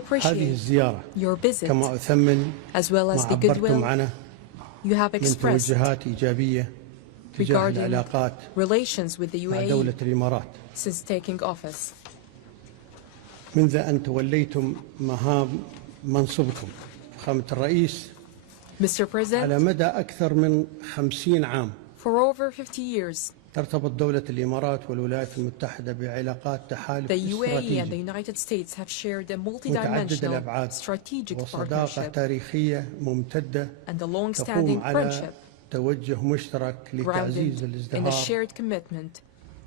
really appreciate your visit, as well as the goodwill you have expressed regarding relations with the UAE since taking office. منذ أن توليتم مهام منصبكم فخامة الرئيس Mr. President, على مدى أكثر من 50 عام for over 50 years, ترتبط دولة الإمارات والولايات المتحدة بعلاقات تحالف استراتيجي. The UAE and the United States have shared a multidimensional strategic وصداقة تاريخية ممتدة and a long-standing friendship توجه مشترك لتعزيز in a shared commitment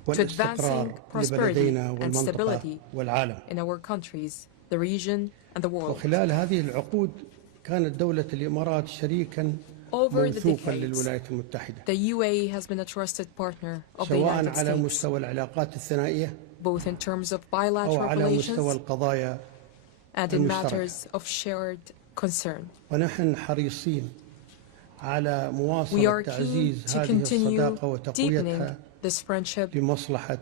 to advancing prosperity and stability in our countries, the region, and the world. وخلال هذه العقود كانت دولة الإمارات شريكاً موثوقاً للولايات المتحدة. The UAE has been a trusted partner of the سواء United على States, مستوى العلاقات الثنائية both in terms of أو bilateral على مستوى relations القضايا and in matters of shared concern. ونحن حريصين على We مواصلة are keen تعزيز to هذه continue الصداقة وتقويتها this friendship لمصلحة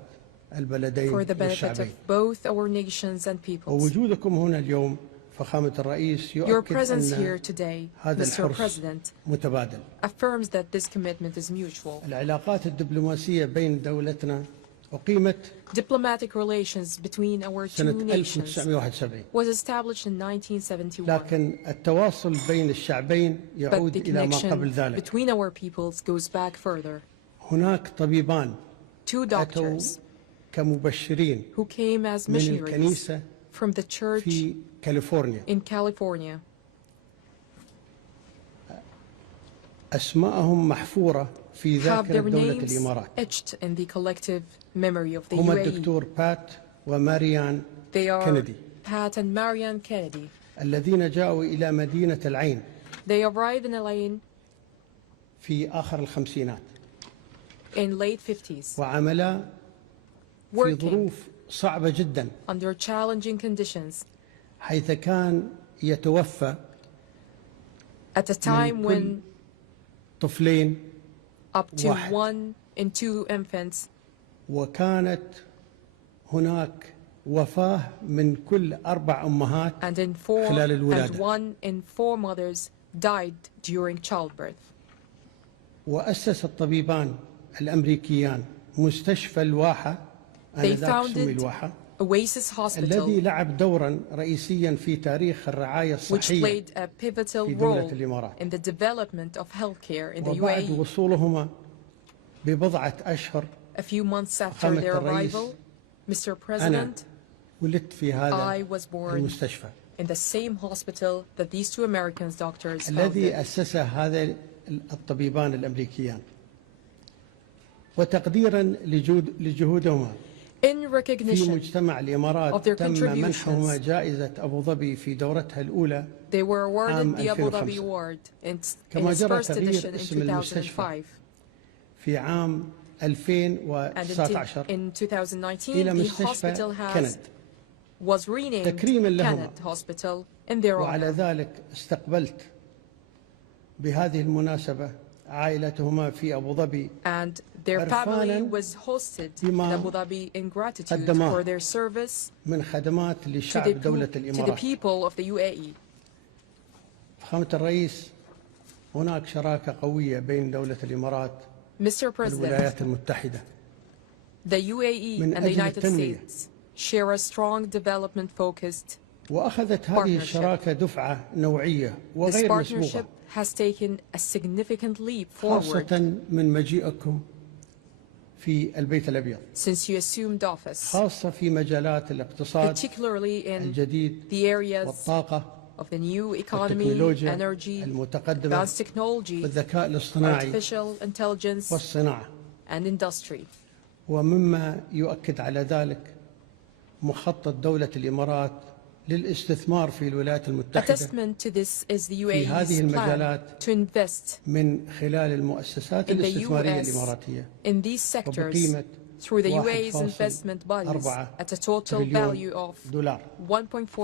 البلدين for the benefit of والشعبين. both our nations and peoples. ووجودكم هنا اليوم فخامة الرئيس Your يؤكد presence أن here today, هذا Mr. الحرص President, متبادل. affirms that this commitment is mutual. العلاقات الدبلوماسية بين دولتنا أقيمت Diplomatic relations between our two سنة nations 1971 was established in 1971. لكن التواصل بين الشعبين But يعود the إلى ما قبل connection ذلك. between our peoples goes back further. هناك طبيبان Two أتوا doctors كمبشرين who came as من missionaries الكنيسة from the church في كاليفورنيا. in California. أسماءهم محفورة في Have ذاكرة their دولة names الإمارات. etched in the collective memory of the هما UAE. الدكتور بات وماريان They are كينيدي Pat and Marianne Kennedy. الذين جاءوا إلى مدينة العين They arrived in Elaine في آخر الخمسينات in late 50s, وعملا في working ظروف صعبة جدا under challenging conditions حيث كان يتوفى at a time من كل when طفلين up to واحد. 1 in 2 infants, وكانت هناك وفاة من كل 4 أمهات and in 4 خلال and الولادة. 1 in 4 mothers died during childbirth. وأسس الطبيبان الأمريكيان مستشفى الواحة They آنذاك سمي founded الواحة Oasis الذي Hospital, لعب دورا رئيسيا في تاريخ الرعاية which الصحية played a pivotal في دولة role الإمارات. in the development of healthcare in the وبعد UAE. وصولهما ببضعة أشهر A few months after فخامة their الرئيس arrival, Mr. أنا President, ولدت في هذا I was born المستشفى in the same hospital that these 2 American doctors الذي founded. أسسه هذا الطبيبان الأمريكيان وتقديرا لجهودهما In في recognition مجتمع of الإمارات their تم منحهما contributions, جائزة أبو ظبي في دورتها الأولى they were awarded عام the Abu Dhabi 2005. Award in كما its جرى first تغيير edition in اسم المستشفى 2005. في عام And 2019 in 2019, إلى the مستشفى hospital كند was renamed تكريما لهما. Kenneth Hospital in their وعلى honor. ذلك استقبلت بهذه المناسبة عائلتهما في أبو ظبي And their family was hosted in Abu Dhabi in gratitude for their service من خدمات to لشعب دولة the الإمارات. people of the UAE. فخامة الرئيس هناك شراكة قوية بين دولة الإمارات Mr. President, والولايات المتحدة the UAE من and the أجل United التنمية. States share a strong development-focused. وأخذت هذه الشراكة دفعة نوعية This وغير partnership مسبوقة has taken a significant leap forward خاصة من مجيئكم في البيت الأبيض since you assumed office, خاصة في مجالات الاقتصاد particularly in الجديد the areas والطاقة of the new economy, والتكنولوجيا energy, المتقدمة advanced technology, والذكاء الاصطناعي artificial intelligence, والصناعة and industry. ومما يؤكد على ذلك مخطط دولة الإمارات للاستثمار في الولايات A المتحدة testament to this is the في هذه UAE's plan المجالات to invest من خلال المؤسسات in the الاستثمارية US الإماراتية in these sectors وبقيمة through the 1.4 UAE's investment bodies at a total تريليون value of دولار $1.4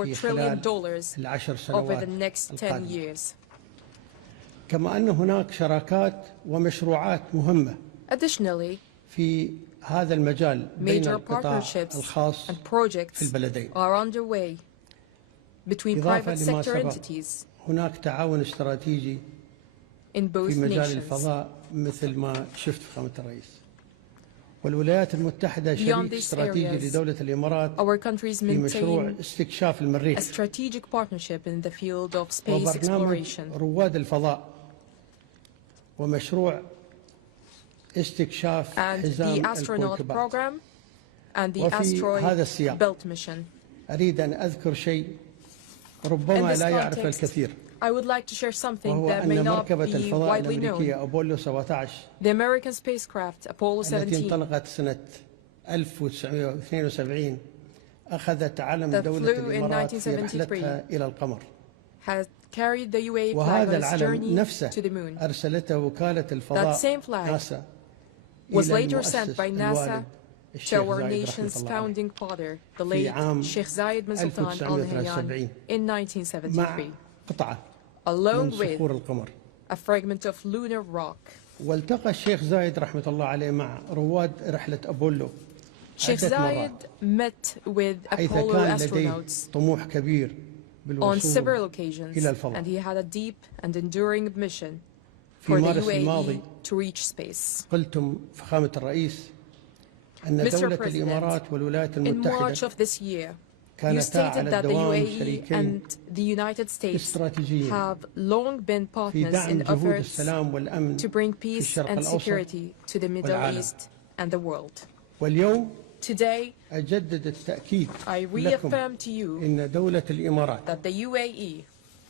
في trillion خلال العشر over سنوات the next 10 القادمة. years. كما أن هناك شراكات ومشروعات مهمة Additionally, في هذا المجال بين major القطاع partnerships الخاص and في projects البلدين. are underway between private sector entities هناك تعاون استراتيجي in both في مجال nations. الفضاء مثل ما شفت فخامة الرئيس. والولايات المتحدة شريك استراتيجي لدولة الإمارات في مشروع استكشاف المريخ. A strategic partnership in the field of space وبرنامج exploration. رواد الفضاء ومشروع استكشاف حزام الكويكبات. وفي هذا السياق أريد أن أذكر شيء ربما لا يعرف الكثير. I would like to share something وهو that may أن not مركبة be الفضاء widely known. الأمريكية أبولو 17 The American spacecraft Apollo التي 17 انطلقت سنة 1972 أخذت علم دولة الإمارات في رحلتها إلى القمر. has carried the UAE flag on وهذا its العلم journey نفسه to the moon. أرسلته وكالة الفضاء That same flag ناسا was إلى later sent المؤسس by NASA الوالد to الشيخ our زايد رحمة nation's الله عليه founding father, the في late عام Sheikh Zayed bin Sultan Al Nahyan in مع 1973, قطعة along من with صخور القمر. a fragment of lunar rock. والتقى الشيخ زايد رحمة الله عليه مع رواد رحلة أبولو Sheikh عدة Zayed met with حيث Apollo كان لديه astronauts طموح كبير on بالوصول several occasions, إلى الفضاء. and he had a deep and enduring mission في for the مارس الماضي UAE to reach space. قلتم فخامة الرئيس أن Mr. دولة President, الإمارات والولايات in March المتحدة of this year, you كانتا stated على that the الدوام UAE شريكين and the United States استراتيجيين have long been في partners دعم in جهود efforts السلام والأمن to bring في peace الشرق and الأوسط security to the Middle والعالم. East and the world. واليوم Today, أجدد التأكيد I لكم reaffirm to you إن دولة الإمارات that the UAE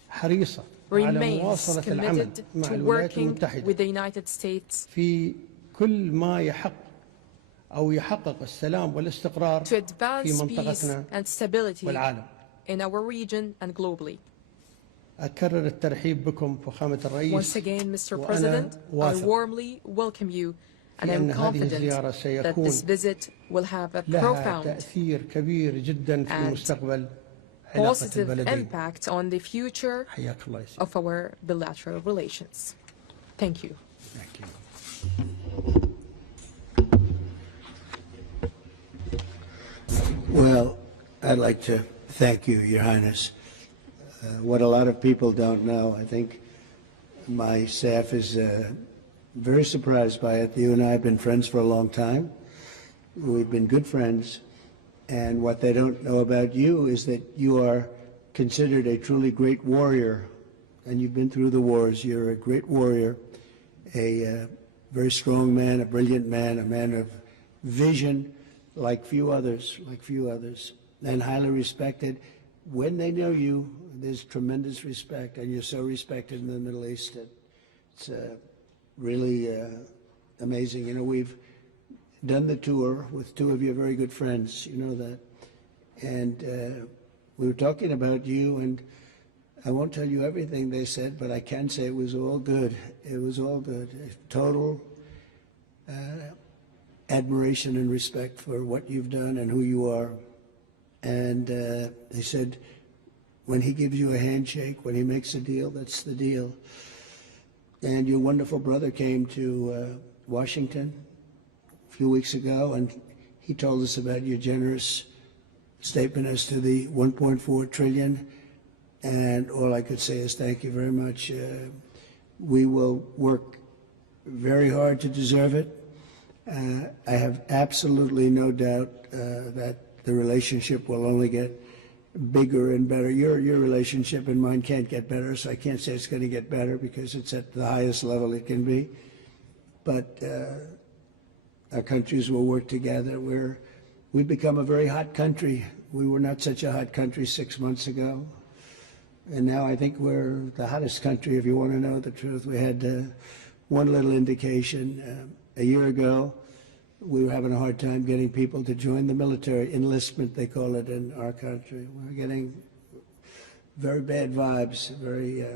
حريصة على remains مواصلة العمل committed مع to الولايات working المتحدة with the United States في كل ما يحقق السلام والاستقرار to في advance peace منطقتنا and stability والعالم. in our region and globally. أكرر الترحيب بكم فخامة الرئيس. Once again, Mr. وأنا President, I واثق warmly welcome you, and في I'm أن هذه confident الزيارة that سيكون this visit will have a لها profound تأثير كبير جدا في and مستقبل علاقة positive البلدين. impact on the future حياك الله يا سيدي. of our bilateral relations. Thank you. Thank you. Well, I'd like to thank you, Your Highness. What a lot of people don't know, I think my staff is very surprised by it. You and I have been friends for a long time. We've been good friends. And what they don't know about you is that you are considered a truly great warrior. And you've been through the wars. You're a great warrior, a very strong man, a brilliant man, a man of vision, like few others, and highly respected. When they know you, there's tremendous respect, and you're so respected in the Middle East that it's really amazing. You know, we've done the tour with two of your very good friends, you know that, and we were talking about you, and I won't tell you everything they said, but I can say it was all good. It was all good. Total admiration and respect for what you've done and who you are. And they said, when he gives you a handshake, when he makes a deal, that's the deal. And your wonderful brother came to Washington a few weeks ago, and he told us about your generous statement as to the 1.4 trillion. And all I could say is thank you very much. We will work very hard to deserve it. I have absolutely no doubt that the relationship will only get bigger and better. Your relationship and mine can't get better, so I can't say it's going to get better because it's at the highest level it can be. But our countries will work together. We've become a very hot country. We were not such a hot country 6 months ago. And now I think we're the hottest country, if you want to know the truth. We had one little indication. A year ago, we were having a hard time getting people to join the military. Enlistment, they call it in our country. We were getting very bad vibes, very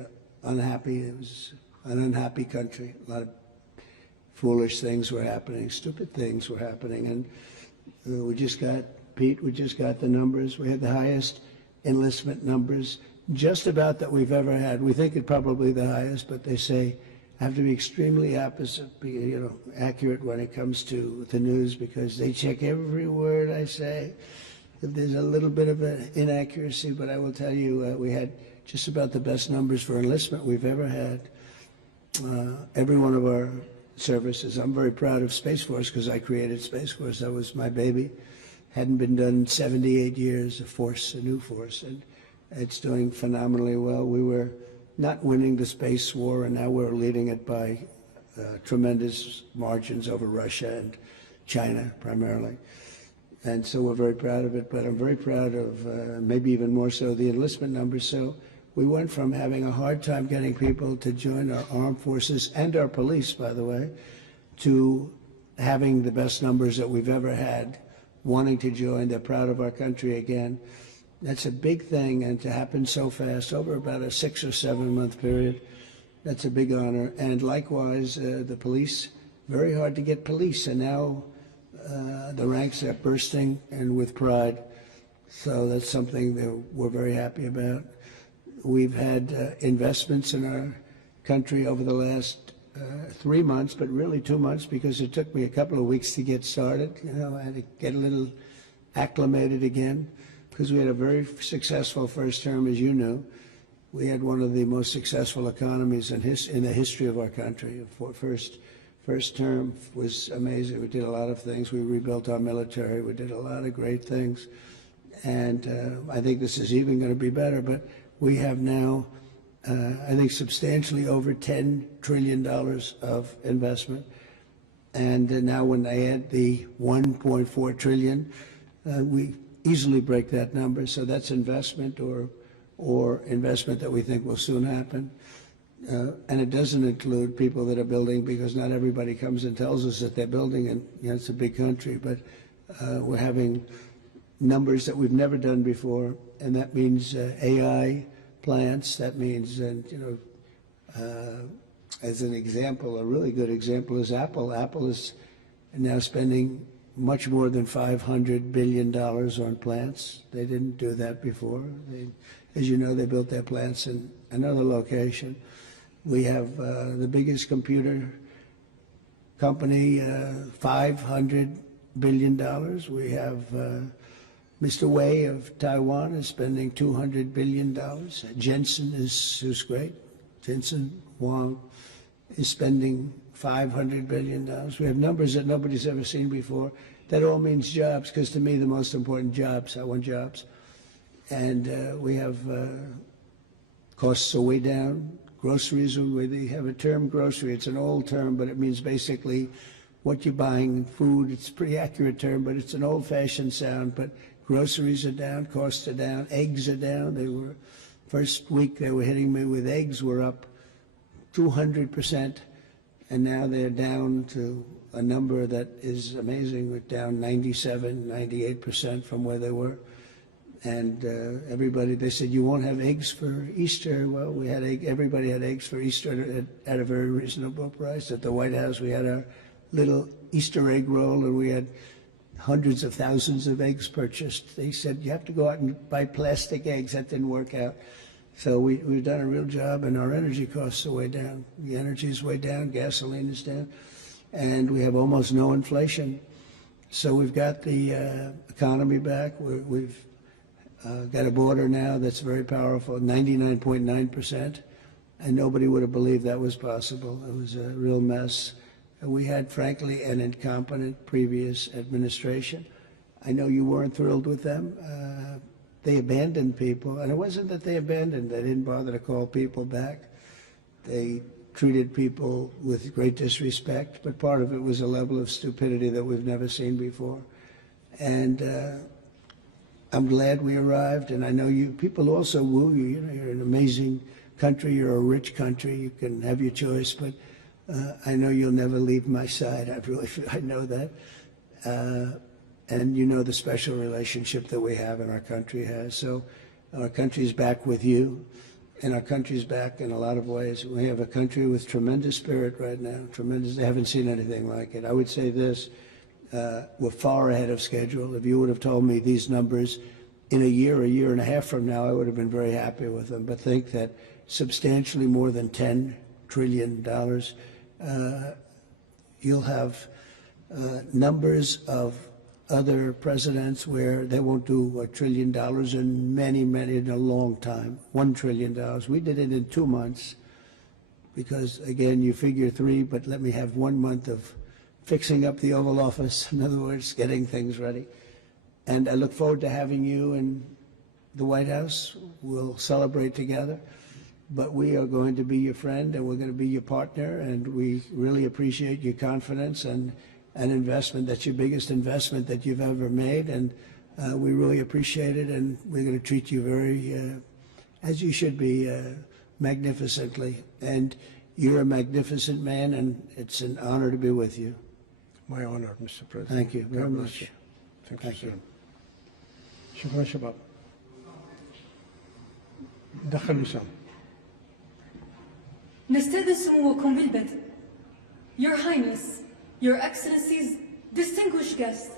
unhappy. It was an unhappy country. A lot of foolish things were happening, stupid things were happening. And we just got the numbers. We had the highest enlistment numbers just about that we've ever had. We think it probably the highest, but they say I have to be extremely accurate when it comes to the news because they check every word I say. there's a little bit of an inaccuracy, but I will tell you, we had just about the best numbers for enlistment we've ever had. Every one of our services. I'm very proud of Space Force because I created Space Force. That was my baby. Hadn't been done in 78 years, a new force, and it's doing phenomenally well. We were not winning the space war, and now we're leading it by tremendous margins over Russia and China primarily. And so we're very proud of it, but I'm very proud of, maybe even more so, the enlistment numbers. So we went from having a hard time getting people to join our armed forces and our police, by the way, to having the best numbers that we've ever had, wanting to join. They're proud of our country again. That's a big thing, and to happen so fast, over about a 6 or 7 month period, that's a big honor. And likewise, the police, very hard to get police, and now the ranks are bursting and with pride. So that's something that we're very happy about. We've had investments in our country over the last 3 months, but really 2 months, because it took me a couple of weeks to get started. You know, I had to get a little acclimated again, because we had a very successful first term, as you know. We had one of the most successful economies in the history of our country. First term was amazing. We did a lot of things. We rebuilt our military. We did a lot of great things. And I think this is even going to be better. But we have now, I think, substantially over $10 trillion of investment. And now when they add the $1.4 trillion, we easily break that number. So that's investment or investment that we think will soon happen. And it doesn't include people that are building, because not everybody comes and tells us that they're building, and you know, it's a big country, but we're having numbers that we've never done before, and that means AI plants. That means, you know, as an example, a really good example is Apple. Apple is now spending much more than $500 billion on plants. They didn't do that before. As you know, they built their plants in another location. We have the biggest computer company, $500 billion. We have Mr. Wei of Taiwan is spending $200 billion. Jensen who's great. Jensen Huang is spending $500 billion. We have numbers that nobody's ever seen before. That all means jobs, because to me the most important jobs, I want jobs. And we have costs are way down. Groceries, we have a term, grocery. It's an old term, but it means basically what you're buying, food. It's a pretty accurate term, but it's an old-fashioned sound. But groceries are down, costs are down, eggs are down. They were, first week they were hitting me with eggs were up 200%, and now they're down to a number that is amazing. We're down 97, 98% from where they were. And everybody, they said, you won't have eggs for Easter. Well, we had everybody had eggs for Easter at a very reasonable price. At the White House, we had our little Easter egg roll, and we had hundreds of thousands of eggs purchased. They said, you have to go out and buy plastic eggs. That didn't work out. So we've done a real job, and our energy costs are way down. The energy is way down, gasoline is down, and we have almost no inflation. So we've got the economy back. We've got a border now that's very powerful, 99.9%, and nobody would have believed that was possible. It was a real mess. We had, frankly, an incompetent previous administration. I know you weren't thrilled with them. They abandoned people, and it wasn't that they abandoned. They didn't bother to call people back. They treated people with great disrespect, but part of it was a level of stupidity that we've never seen before. And I'm glad we arrived, and I know you people also woo you. You know, you're an amazing country. You're a rich country. You can have your choice, but I know you'll never leave my side. I know that, and you know the special relationship that we have and our country has. So our country's back with you, and our country's back in a lot of ways. We have a country with tremendous spirit right now. Tremendous. They haven't seen anything like it. I would say this. We're far ahead of schedule. If you would have told me these numbers in a year and a half from now, I would have been very happy with them. But think that substantially more than $10 trillion, you'll have numbers of other presidents where they won't do $1 trillion in many, in a long time, $1 trillion. We did it in 2 months because, again, you figure 3, but let me have 1 month of fixing up the Oval Office, in other words, getting things ready. And I look forward to having you in the White House. We'll celebrate together. But we are going to be your friend and we're going to be your partner, and we really appreciate your confidence and an investment. That's your biggest investment that you've ever made, and we really appreciate it, and we're going to treat you very, as you should be, magnificently. And you're a magnificent man, and it's an honor to be with you. My honor, Mr. President. Thank you very much. Thank you. شكرا شباب. دخل وسام. نستأذن سموكم بالبدء. Your Highness, Your Excellencies, distinguished guests,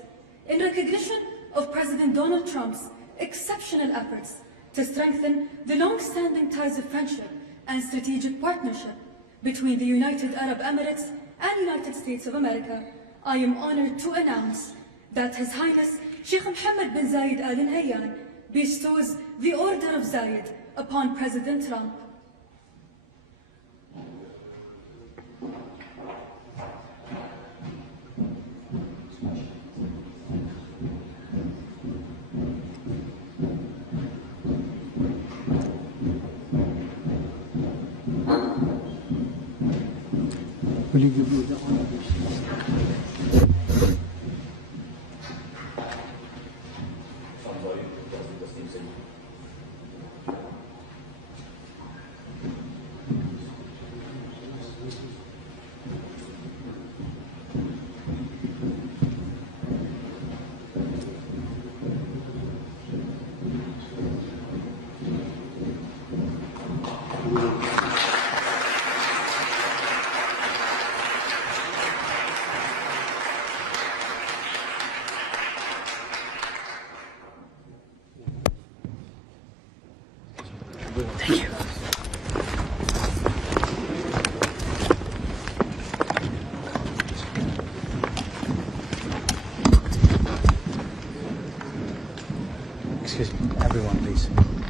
in recognition of President Donald Trump's exceptional efforts to strengthen the long-standing ties of friendship and strategic partnership between the United Arab Emirates and United States of America, I am honored to announce that His Highness Sheikh Mohamed bin Zayed Al Nahyan bestows the Order of Zayed upon President Trump. Will you give me the honor? Thank you. Excuse me, everyone, please.